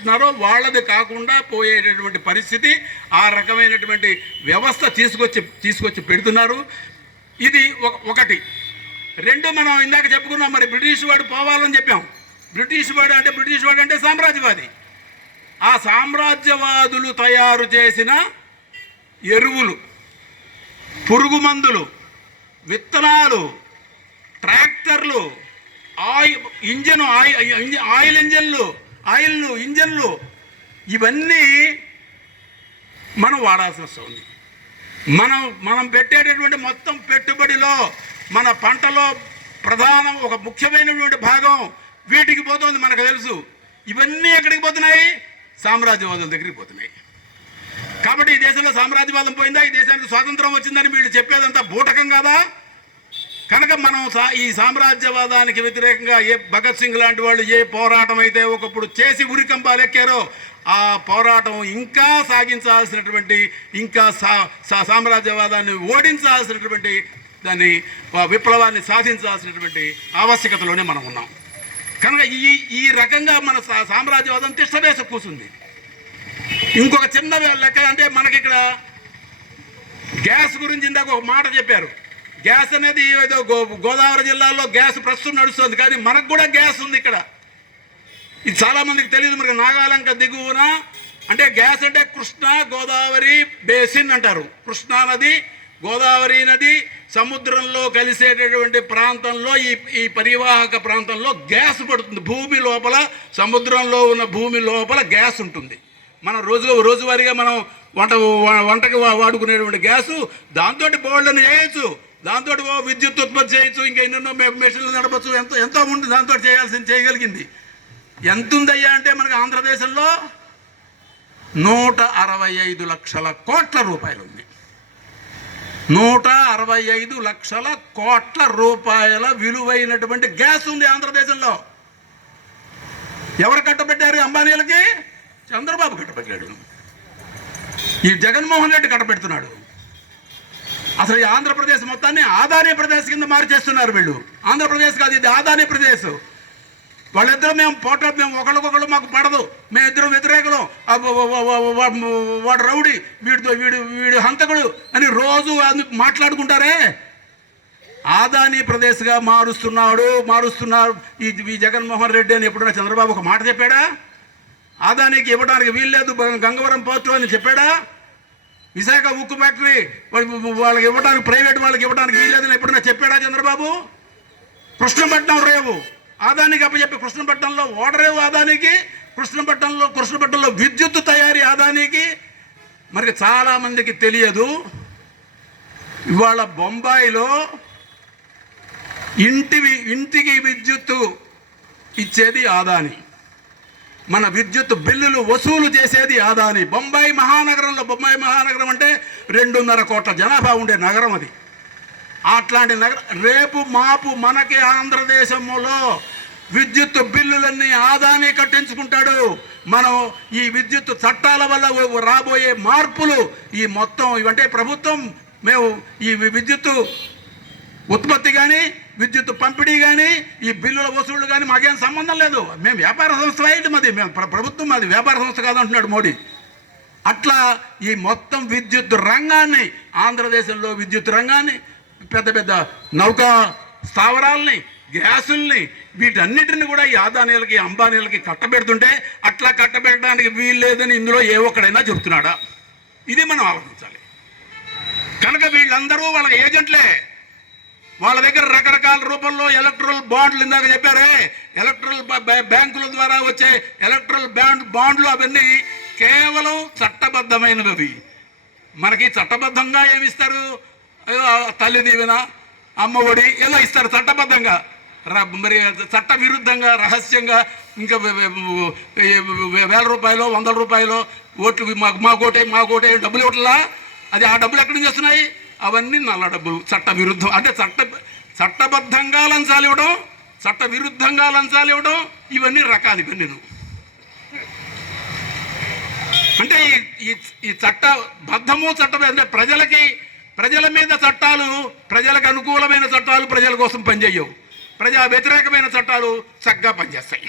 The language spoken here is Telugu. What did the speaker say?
అనుకుంటున్నారో వాళ్ళది కాకుండా పోయేటటువంటి పరిస్థితి ఆ రకమైనటువంటి వ్యవస్థ తీసుకొచ్చి తీసుకొచ్చి పెడుతున్నారు. ఇది ఒక- ఒకటి. రెండు మనం ఇందాక చెప్పుకున్నాం మరి బ్రిటిష్ వాడు పోవాలని చెప్పాం. బ్రిటిష్ వాడు అంటే బ్రిటిష్ వాడు అంటే సామ్రాజ్యవాది. ఆ సామ్రాజ్యవాదులు తయారు చేసిన ఎరువులు పురుగు మందులు విత్తనాలు ట్రాక్టర్లు ఆయి ఇంజన్ ఆయి ఆయిల్ ఇంజన్లు ఆయిల్లు ఇంజన్లు ఇవన్నీ మనం వాడాల్సి వస్తుంది మనం మనం పెట్టేటటువంటి మొత్తం పెట్టుబడిలో మన పంటలో ప్రధానం ఒక ముఖ్యమైనటువంటి భాగం వీటికి పోతుంది మనకు తెలుసు. ఇవన్నీ ఎక్కడికి పోతున్నాయి? సామ్రాజ్యవాదుల దగ్గరికి పోతున్నాయి. కాబట్టి ఈ దేశంలో సామ్రాజ్యవాదం పోయిందా? ఈ దేశానికి స్వాతంత్రం వచ్చిందని వీళ్ళు చెప్పేదంతా బూటకం కాదా? కనుక మనం సా- ఈ సామ్రాజ్యవాదానికి వ్యతిరేకంగా ఏ భగత్ సింగ్ లాంటి వాళ్ళు ఏ పోరాటం అయితే ఒకప్పుడు చేసి ఉరికంపాలెక్కారో ఆ పోరాటం ఇంకా సాగించాల్సినటువంటి ఇంకా సా సా- సామ్రాజ్యవాదాన్ని ఓడించాల్సినటువంటి దాన్ని విప్లవాన్ని సాధించాల్సినటువంటి ఆవశ్యకతలోనే మనం ఉన్నాం. కనుక ఈ ఈ రకంగా మన సామ్రాజ్యవాదం తిష్టవేస కూర్చుంది ఇంకొక చిన్న లెక్క అంటే మనకి ఇక్కడ గ్యాస్ గురించి ఇందాక ఒక మాట చెప్పారు. గ్యాస్ అనేది ఏదో గోదావరి జిల్లాలో గ్యాస్ ప్రస్తుతం నడుస్తుంది కానీ మనకు కూడా గ్యాస్ ఉంది ఇక్కడ. ఇది చాలామందికి తెలియదు మనకి నాగాలంక దిగువన అంటే గ్యాస్ అంటే కృష్ణ గోదావరి బేసిన్ అంటారు. కృష్ణా నది గోదావరి నది సముద్రంలో కలిసేటటువంటి ప్రాంతంలో ఈ ఈ పరివాహక ప్రాంతంలో గ్యాస్ పడుతుంది. భూమి లోపల సముద్రంలో ఉన్న భూమి లోపల గ్యాస్ ఉంటుంది. మన రోజు రోజువారీగా మనం వంట వ- వంటకి వాడుకునేటువంటి గ్యాసు దాంతో బోల్డ్ని చేయొచ్చు. దాంతో విద్యుత్ ఉత్పత్తి చేయొచ్చు ఇంకా ఎన్నెన్నో మెషిన్లు నడపచ్చు ఎంతో ఎంతో ఉంది దాంతో చేయాల్సింది చేయగలిగింది. ఎంత ఉందయ్యా అంటే మనకు ఆంధ్రదేశంలో నూట అరవై ఐదు లక్షల కోట్ల రూపాయలు ఉంది నూట అరవై ఐదు లక్షల కోట్ల రూపాయల విలువైనటువంటి గ్యాస్ ఉంది ఆంధ్రదేశంలో ఎవరు కట్టబెట్టారు అంబానీలకి? చంద్రబాబు కట్టబెట్టాడు. ఈ జగన్మోహన్ రెడ్డి కట్టబెడుతున్నాడు. అసలు ఈ ఆంధ్రప్రదేశ్ మొత్తాన్ని ఆదాని ప్రదేశ్ కింద మార్చేస్తున్నారు వీళ్ళు. ఆంధ్రప్రదేశ్ కాదు ఇది ఆదాని ప్రదేశ్. వాళ్ళిద్దరూ మేము పోటో మేము ఒకళ్ళకొకళ్ళు మాకు పడదు. మేము ఇద్దరం వాడు రౌడీ వీడితో వీడు వీడు హంతకుడు అని రోజు అది మాట్లాడుకుంటారే? ఆదాని ప్రదేశ్గా మారుస్తున్నాడు మారుస్తున్నారు. ఈ ఈ జగన్మోహన్ రెడ్డి అని ఎప్పుడైనా చంద్రబాబు ఒక మాట చెప్పాడా? ఆదానికి ఇవ్వడానికి వీల్లేదు గంగవరం పోతు అని చెప్పాడా? విశాఖ ఉక్కు ఫ్యాక్టరీ వాళ్ళకి ఇవ్వడానికి ప్రైవేట్ వాళ్ళకి ఇవ్వడానికి వీల్లేదని ఎప్పుడైనా చెప్పాడా చంద్రబాబు? కృష్ణపట్నం రేవు. ఆదానికి అప్పచెప్పి కృష్ణపట్నంలో ఓడరేవు ఆదానికి కృష్ణపట్నంలో కృష్ణపట్నంలో విద్యుత్ తయారీ ఆదానికి. మరి చాలామందికి తెలియదు. ఇవాళ బొంబాయిలో ఇంటివి ఇంటికి విద్యుత్తు ఇచ్చేది ఆదాని. మన విద్యుత్ బిల్లులు వసూలు చేసేది ఆదాని. బొంబాయి మహానగరంలో బొంబాయి మహానగరం అంటే రెండున్నర కోట్ల జనాభా ఉండే నగరం అది. అట్లాంటి నగరం రేపు మాపు మనకి ఆంధ్రదేశంలో విద్యుత్ బిల్లులన్నీ ఆదాని కట్టించుకుంటాడు. మనం ఈ విద్యుత్ చట్టాల వల్ల రాబోయే మార్పులు ఈ మొత్తం ఇవంటే ప్రభుత్వం మేము ఈ విద్యుత్ ఉత్పత్తి కానీ విద్యుత్ పంపిణీ కానీ ఈ బిల్లుల వసూళ్ళు కానీ మాకేం సంబంధం లేదు. మేము వ్యాపార సంస్థ అయ్యింది మాది. మేము ప్రభుత్వం మాది. వ్యాపార సంస్థ కాదంటున్నాడు మోడీ. అట్లా ఈ మొత్తం విద్యుత్ రంగాన్ని ఆంధ్రదేశంలో విద్యుత్ రంగాన్ని పెద్ద పెద్ద నౌకా స్థావరాల్ని గ్యాసుల్ని వీటన్నిటిని కూడా ఈ ఆదానీలకి అంబానీలకి కట్టబెడుతుంటే అట్లా కట్టబెట్టడానికి వీల్లేదని ఇందులో ఏ ఒక్కడైనా చెబుతున్నాడా? ఇది మనం ఆలోచించాలి. కనుక వీళ్ళందరూ వాళ్ళ ఏజెంట్లే. వాళ్ళ దగ్గర రకరకాల రూపంలో ఎలక్ట్రల్ బాండ్లు ఇందాక చెప్పారే. ఎలక్ట్రల్ బ్యాంకుల ద్వారా వచ్చే ఎలక్ట్రల్ బాండ్ బాండ్లు అవన్నీ కేవలం చట్టబద్ధమైనవి. అవి మనకి చట్టబద్ధంగా ఏమిస్తారు తల్లి దీవెన అమ్మఒడి ఏదో ఇస్తారు చట్టబద్ధంగా. మరి చట్ట విరుద్ధంగా రహస్యంగా ఇంకా వేల రూపాయలు వందల రూపాయలు ఓట్లు మాకు మాకోటే మాకోటే డబ్బులు ఇవ్వట్లా? అది ఆ డబ్బులు ఎక్కడి నుంచి వస్తున్నాయి? అవన్నీ నల్ల డబ్బులు చట్ట విరుద్ధం అంటే చట్ట చట్టబద్ధంగా లంచాలు ఇవ్వడం చట్ట విరుద్ధంగా లంచాలు ఇవ్వడం ఇవన్నీ రకాలు ఇవన్నీ అంటే ఈ- ఈ చట్ట బద్ధము చట్టం అంటే ప్రజలకి ప్రజల మీద చట్టాలు ప్రజలకు అనుకూలమైన చట్టాలు ప్రజల కోసం పనిచేయవు. ప్రజా వ్యతిరేకమైన చట్టాలు చక్కగా పనిచేస్తాయి.